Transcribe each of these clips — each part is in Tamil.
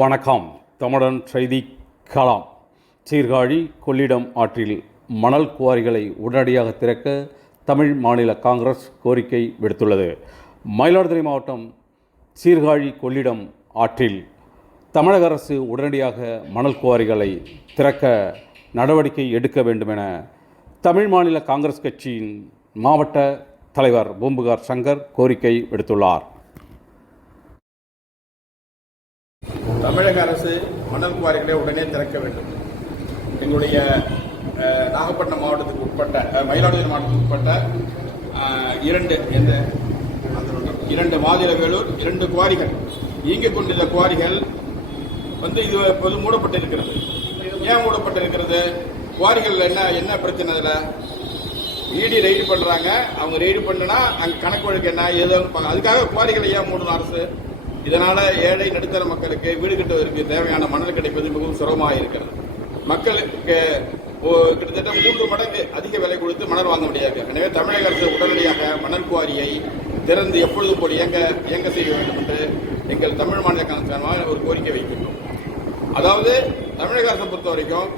வணக்கம். தமிழன் செய்தி கலாம் சீர்காழி கொள்ளிடம் ஆற்றில் மணல் குவாரிகளை உடனடியாக திறக்க தமிழ் மாநில காங்கிரஸ் கோரிக்கை விடுத்துள்ளது. மயிலாடுதுறை மாவட்டம் சீர்காழி கொள்ளிடம் ஆற்றில் தமிழக அரசு உடனடியாக மணல் குவாரிகளை திறக்க நடவடிக்கை எடுக்க வேண்டும் என தமிழ் மாநில காங்கிரஸ் கட்சியின் மாவட்ட தலைவர் பூம்புகார் சங்கர் கோரிக்கை விடுத்துள்ளார். தமிழக அரசு மணல் குவாரிகளை உடனே திறக்க வேண்டும். எங்களுடைய நாகப்பட்டினம் மாவட்டத்துக்கு உட்பட்ட மயிலாடுதுறை மாவட்டத்துக்கு உட்பட்ட இரண்டு எந்த இரண்டு மாதிரவேலூர் இரண்டு குவாரிகள் இயங்கிக் கொண்டுள்ள குவாரிகள் வந்து இது மூடப்பட்டிருக்கிறது. ஏன் மூடப்பட்டிருக்கிறது? குவாரிகள் என்ன என்ன பிரச்சனை அதில் இடி ரெய்டு பண்ணுறாங்க அவங்க ரெய்டு பண்ணுனா அங்கே கணக்கு வழக்கு என்ன ஏதோ அதுக்காக குவாரிகளை ஏன் மூடணும் அரசு? இதனால் ஏழை நடுத்தர மக்களுக்கு வீடு கட்டுவதற்கு தேவையான மணல் கிடைப்பது மிகவும் சிரமமாக இருக்கிறது. மக்களுக்கு ஓ- கிட்டத்தட்ட மூன்று மடங்கு அதிக விலை கொடுத்து மணல் வாங்க முடியாது. எனவே தமிழக அரசு உடனடியாக மணல் குவாரியை திறந்து எப்பொழுதும் போல் இயங்க இயங்க செய்ய வேண்டும் என்று எங்கள் தமிழ் மாநில கணக்கான ஒரு கோரிக்கை வைக்கின்றோம் அதாவது தமிழக அரசை பொறுத்த வரைக்கும்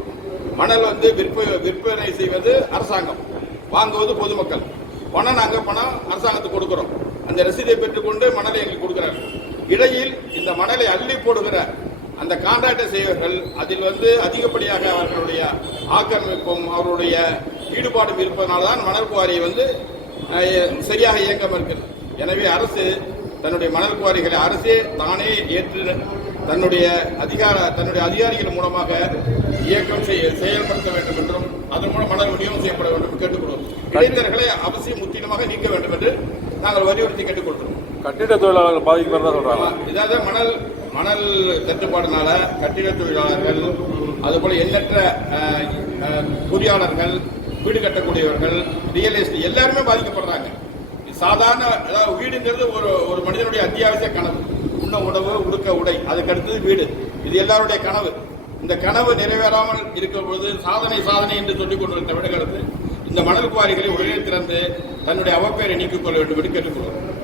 மணல் வந்து விற்ப விற்பனை செய்வது அரசாங்கம். வாங்குவது பொதுமக்கள். பணம் நாங்கள் பணம் அரசாங்கத்துக்கு கொடுக்குறோம். அந்த ரசீதை பெற்றுக்கொண்டு மணலை எங்களுக்கு கொடுக்குறாங்க இடையில் இந்த மணலை அள்ளி போடுகிற அந்த கான்ட்ராக்டர் செய்வர்கள் அதில் வந்து அதிகப்படியாக அவர்களுடைய ஆக்கிரமிப்பும் அவருடைய ஈடுபாடும் இருப்பதனால்தான் மணல் குவாரி வந்து சரியாக இயக்கம் இருக்கிறது. எனவே அரசு தன்னுடைய மணல் குவாரிகளை அரசே தானே ஏற்று தன்னுடைய அதிகார தன்னுடைய அதிகாரிகள் மூலமாக இயக்கம் செய்ய செயல்படுத்த வேண்டும் என்றும் அதன் மூலம் மணல் விநியோகம் செய்யப்பட வேண்டும் என்று கேட்டுக்கொள்வோம். இளைஞர்களை அவசியம் முற்றிலுமாக நீக்க வேண்டும் என்று நாங்கள் வலியுறுத்தி கேட்டுக்கொள்கிறோம். கட்டிட தொழிலாளர்கள் பாதிக்கப்படுறதா சொல்றாங்க? இதாவது மணல் மணல் தட்டுப்பாடுனால கட்டிட தொழிலாளர்கள் அதுபோல எண்ணற்ற பொறியாளர்கள் வீடு கட்டக்கூடியவர்கள் ரியல் எஸ்டேட் எல்லாருமே பாதிக்கப்படுறாங்க. சாதாரண அதாவது வீடுங்கிறது ஒரு ஒரு மனிதனுடைய அத்தியாவசிய கனவு. உண்ண உணவு உடுக்க உடை. அதுக்கு அடுத்தது வீடு. இது எல்லாருடைய கனவு. இந்த கனவு நிறைவேறாமல் இருக்கிற பொழுது சாதனை சாதனை என்று சொல்லிக் கொண்டிருந்த தமிழக இந்த மணல் குவாரிகளை உடனே திறந்து தன்னுடைய அவப்பெயரை நீக்கிக் கொள்ள வேண்டும் என்று கேட்டுக்கொள்கிறோம்.